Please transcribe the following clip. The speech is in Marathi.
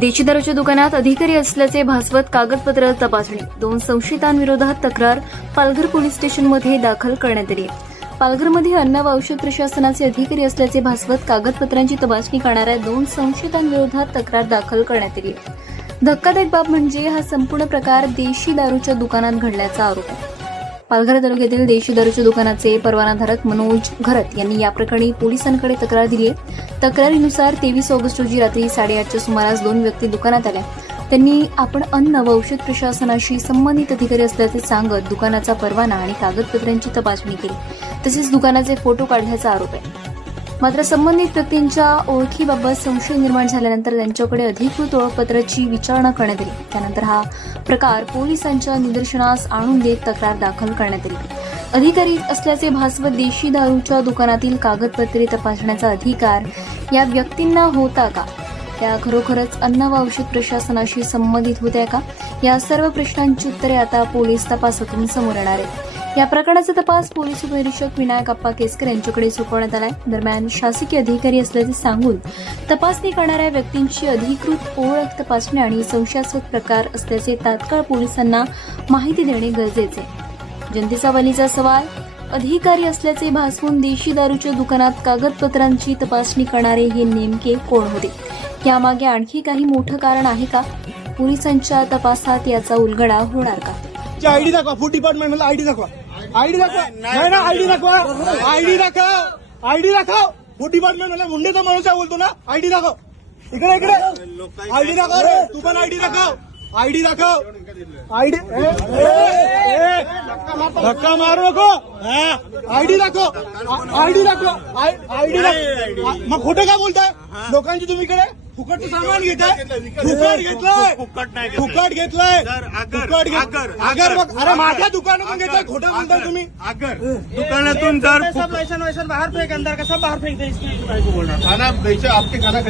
देशी दारूच्या दुकानात अधिकारी असल्याचे भासवत कागदपत्र तपासणी 2 संशयितांविरोधात तक्रार पालघर पोलीस स्टेशनमध्ये दाखल करण्यात आली आहे. पालघरमध्ये अन्न व औषध प्रशासनाचे अधिकारी असल्याचे भासवत कागदपत्रांची तपासणी करणाऱ्या 2 संशयितांविरोधात तक्रार दाखल करण्यात आली आहे. धक्कादायक बाब म्हणजे हा संपूर्ण प्रकार देशी दारूच्या दुकानात घडल्याचा आरोप आहे. पालघर तालुक्यातील देशी दारूच्या दुकानाचे परवानाधारक मनोज घरत यांनी या प्रकरणी पोलिसांकडे तक्रार दिली आहे. तक्रारीनुसार 23 ऑगस्ट रोजी रात्री 8:30च्या सुमारास 2 व्यक्ती दुकानात आल्या. त्यांनी आपण अन्न व औषध प्रशासनाशी संबंधित अधिकारी असल्याचे सांगत दुकानाचा परवाना आणि कागदपत्रांची तपासणी केली. तसेच दुकानाचे फोटो काढल्याचा आरोप आहे. मात्र संबंधित व्यक्तींच्या ओळखीबाबत संशय निर्माण झाल्यानंतर त्यांच्याकडे अधिकृत ओळखपत्राची विचारणा करण्यात आली. त्यानंतर हा प्रकार पोलिसांच्या निदर्शनास आणून देत तक्रार दाखल करण्यात आली. अधिकारी असल्याचे भासवत देशी दारूच्या दुकानातील कागदपत्रे तपासण्याचा अधिकार या व्यक्तींना होता का? त्या खरोखरच अन्न व औषध प्रशासनाशी संबंधित होत्या का? या सर्व प्रश्नांची उत्तरे आता पोलीस तपासातून समोर येणार आहेत. या प्रकरणाचा तपास पोलीस उपनिरीक्षक विनायक अप्पा केसकर यांच्याकडे सोपवण्यात आलाय. दरम्यान शासकीय अधिकारी असल्याचे सांगून तपासणी करणाऱ्या व्यक्तींची अधिकृत ओळख तपासणी आणि संशयास्पद प्रकार असल्याचे तात्काळ पोलिसांना माहिती देणे गरजेचे आहे. जनतेचा वलीचा सवाल, अधिकारी असल्याचे भासवून देशी दारूच्या दुकानात कागदपत्रांची तपासणी करणारे हे नेमके कोण होते? यामागे आणखी काही मोठं कारण आहे का? पोलिसांच्या तपासात याचा उलगडा होणार का? आयडी दाखवा. फूड डिपार्टमेंट मला आयडी दाखवा. आयडी दाखवा. नाही ना, आयडी दाखवा. आयडी दाखव. आयडी दाखव. फूड डिपार्टमेंट मला मुंडेचा माणूस आहे बोलतो ना. आयडी दाखव. इकडे आयडी दाखव रे. तू पण आयडी दाखव. आयडी दाखव. आयडी धक्का मारू नको. आयडी दाखव. आयडी दाखव. आयडी दाखव. मग खोटं का बोलताय? लोकांची तुम्ही इकडे फुकटचं सामान घेताय. फुकट घेतलंय. फुकट घेतलंय. फुकट घेतलं. अरे माझ्या दुकानातून घेताय. खोटं म्हणताय तुम्ही. दुकानातून जर वैसन बाहर फेंक, अंदर का सब बाहर फेंक दे. इसकी बोल रहा था ना, आपके खाना